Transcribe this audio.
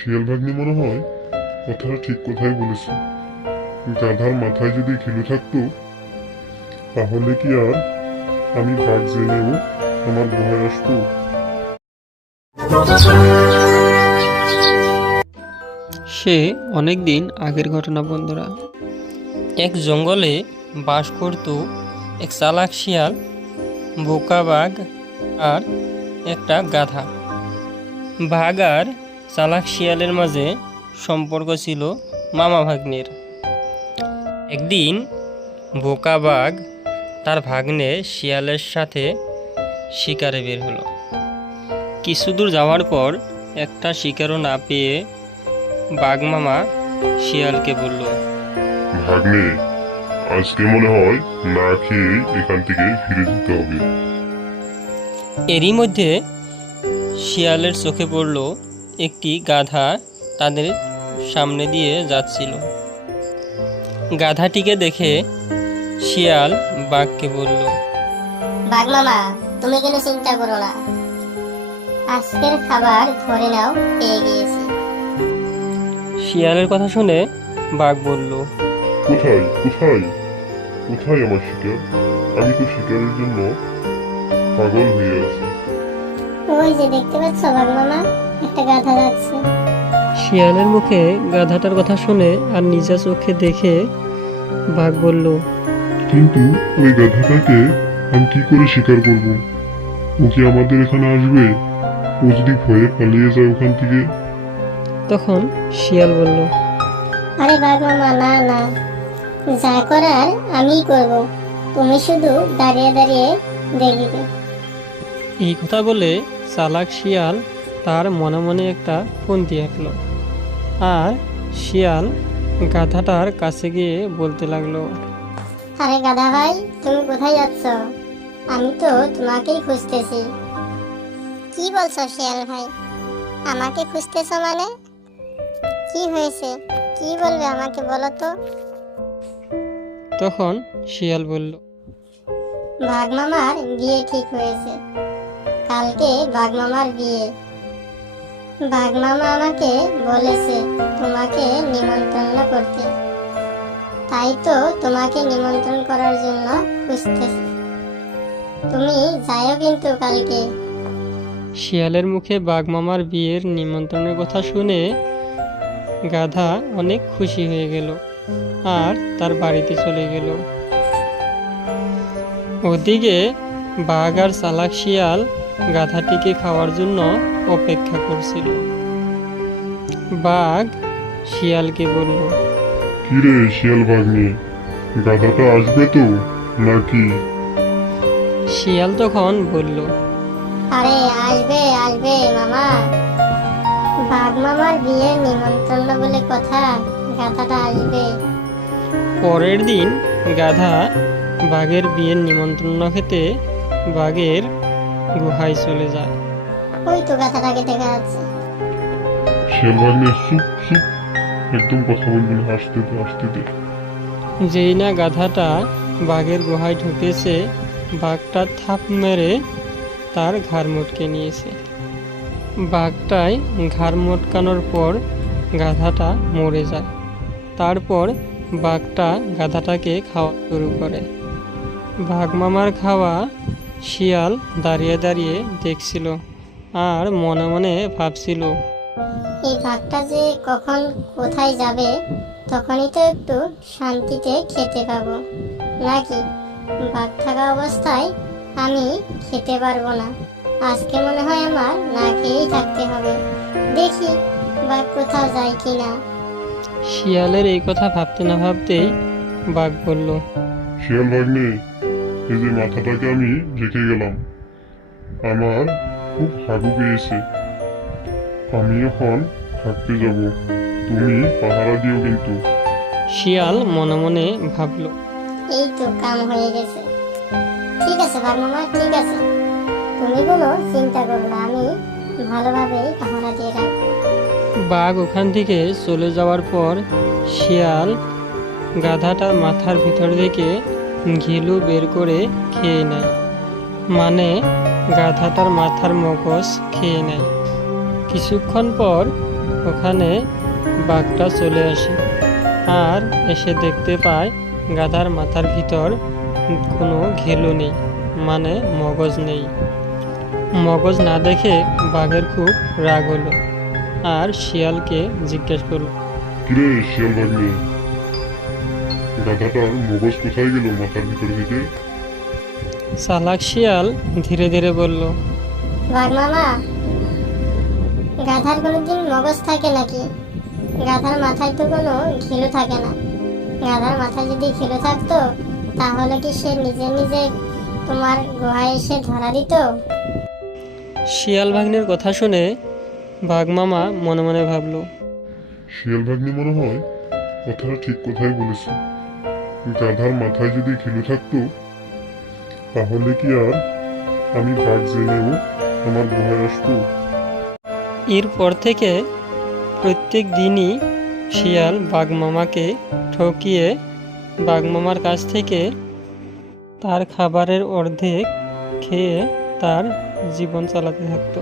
শিয়াল ভাগ্নি মনে হয় কথাটা ঠিক কথাই বলেছে। গাধার মাথায় যদি ঘিলু থাকতো তাহলে কি আর আমি বাঘ জেনেও আমার গুহায় আসবো? সে অনেক দিন আগের ঘটনা বন্ধুরা। এক জঙ্গলে বাস করত এক চালাক শিয়াল, বোকা বাঘ আর একটা গাধা। বাঘ আর চালাক শিয়ালের মাঝে সম্পর্ক ছিল মামা ভাগ্নের। একদিন বোকা বাঘ তার ভাগ্নে শিয়ালের সাথে শিকারে বের হলো। কিছু দূর যাওয়ার পর একটা শিকারও না পেয়ে বাঘ মামা শিয়ালকে বলল, ভাগ্নে, আজকে মনে হয় না খেয়ে এখান থেকে ফিরে যেতে হবে। এরই মধ্যে শিয়ালের চোখে পড়ল একটি গাধা তাদের সামনে দিয়ে যাচ্ছিল। গাধাটিকে দেখে শিয়াল বাঘকে বলল, বাঘ মামা, তুমি কোনো চিন্তা করো না, আজকের খাবার ধরে নাও, পেয়ে গিয়েছি। শিয়ালের কথা শুনে বাঘ বলল, কোথায় কোথায় কোথায় আমার শিকার? আমি তো শিকারের জন্য পাগল হয়ে আছি। ওই যে দেখতে পাচ্ছ বাঘ মামা, একটা গাধা যাচ্ছে। শিয়ালের মুখে গাধাটার কথা শুনে আর নিজের চোখে দেখে বাঘ বলল, কিন্তু ওই গাধাটাকে আমি কি করে শিকার করব? ও কি আমাদের এখানে আসবে? ও যদি ভয়ে পালিয়ে যায় ওখান থেকে? তখন শিয়াল বলল, আরে বাঘ মামা, না না, যা করার আমিই করব, তুমি শুধু দাঁড়িয়ে দাঁড়িয়ে দেখবে। এই কথা বলে চালাক শিয়াল তার মনে মনে একটা ফন্দি আঁকলো আর শিয়াল গাধাটার কাছে গিয়ে বলতে লাগলো, আরে গাধা ভাই, তুমি কোথায় যাচ্ছ? আমি তো তোমাকেই খুঁজতেছি। কি বলছো শিয়াল ভাই? আমাকে খুঁজতেছো মানে? কি হয়েছে? কি বলবে আমাকে বলো তো। তখন শিয়াল বলল, বাঘ মামার বিয়ে ঠিক হয়েছে, কালকে বাঘ মামার বিয়ে। বাঘ মামা আমাকে বলেছে তোমাকে নিমন্ত্রণ করতে, তাই তো তোমাকে নিমন্ত্রণ করার জন্য খুঁজতেছি। তুমি যাইও কিন্তু কালকে। শিয়ালের মুখে বাঘ মামার বিয়ের নিমন্ত্রণের কথা শুনে গাধা অনেক খুশি হয়ে গেল আর তার বাড়িতে চলে গেল। ওদিকে বাঘ আর চালাক শিয়াল গাধাটিকে খাওয়ার জন্য অপেক্ষা করছিল। বাঘ শিয়ালকে বলল, কিরে শিয়াল ভাগ্নে, গাধাটা আসবে তো নাকি? শিয়াল তখন বলল, আরে আসবে আসবে মামা, বাঘ মামার বিয়ের নিমন্ত্রণ বলে কথা, গাধাটা আসবে। পরের দিন গাধা বাঘের বিয়ের নিমন্ত্রণ খেতে বাঘের গুহায় চলে যায়। ওই তো গাধাটাকে দেখা যাচ্ছে। শিয়াল ভাগ্নে, চুপ চুপ, একদম কথা বলবি না, আসতে দে আসতে দে। যেই না গাধাটা বাঘের গুহায় ঢুকেছে, বাঘটা থাপ মেরে তার ঘাড় মটকে নিয়েছে। বাঘটায় ঘাড় মটকানোর পর গাধাটা মরে যায়। তারপর বাঘটা গাধাটাকে খাওয়া শুরু করে। বাঘ মামার খাওয়া শিয়াল দাঁড়িয়ে দাঁড়িয়ে দেখছিল আর মনে মনে ভাবছিল, এই বাঘটা যে কখন কোথায় যাবে, তখনই তো একটু শান্তিতে খেতে পাবো, নাকি বাঘ থাকা অবস্থায় আমি খেতে পারবো না। আজকে মনে হয় আমার না খেয়েই থাকতে হবে। দেখি বাঘ কোথাও যায় কিনা। শিয়ালের এই কথা ভাবতে না ভাবতেই বাঘ বলল, শিয়াল ভাগ্নে, এই যে মাথাটাকে আমি রেখে গেলাম, আমার খুব হাগু পেয়েছে, আমি এখন থাকতে যাব, তুমি পাহারা দিও কিন্তু। শিয়াল মনে মনে ভাবল, এই তো কাম হয়ে গেছে। ঠিক আছে বাঘ মামা, ঠিক আছে, তুমি কোনো চিন্তা করো না, আমি ভালোভাবেই পাহারা দিয়ে রাখবো। বাঘ ওখান থেকে চলে যাওয়ার পর শিয়াল গাধাটার মাথার ভিতর থেকে ঘিলু বের করে খেয়ে নেয়, মানে গাধাটার মাথার মগজ খেয়ে নেয়। কিছুক্ষণ পর ওখানে বাঘটা চলে আসে আর এসে দেখতে পায় গাধার মাথার ভিতর কোনো ঘিলু নেই, মানে মগজ নেই। মগজ না দেখে বাঘের খুব রাগ হলো আর শিয়ালকে জিজ্ঞেস করলো, কিরে শিয়াল ভাগ্নে, গাধাটার মগজ কোথায় গেল মাথার ভিতর থেকে? চালাক শিয়াল ধীরে ধীরে বলল, বাঘ মামা, গাধার কোনোদিন মগজ থাকে নাকি? গাধার মাথায় তো কোনো ঘিলু থাকে না। গাধার মাথায় যদি ঘিলু থাকতো তাহলে কি সে নিজে নিজে তোমার গুহায় এসে ধরা দিত? শিয়াল ভাগ্নের কথা শুনে বাঘ মামা মনে মনে ভাবলো, শিয়াল ভাগ্নে মনে হয় কথাটা ঠিক কথাই বলেছে। গাধার মাথায় যদি ঘিলু থাকতো তাহলে কি আর আমি বাঘ জেনেও আমার গুহায় আসবো? এরপর থেকে প্রত্যেক দিনই শিয়াল বাঘ মামাকে ঠকিয়ে বাঘ মামার কাছ থেকে তার খাবারের অর্ধেক খেয়ে তার জীবন চালাতে থাকতো।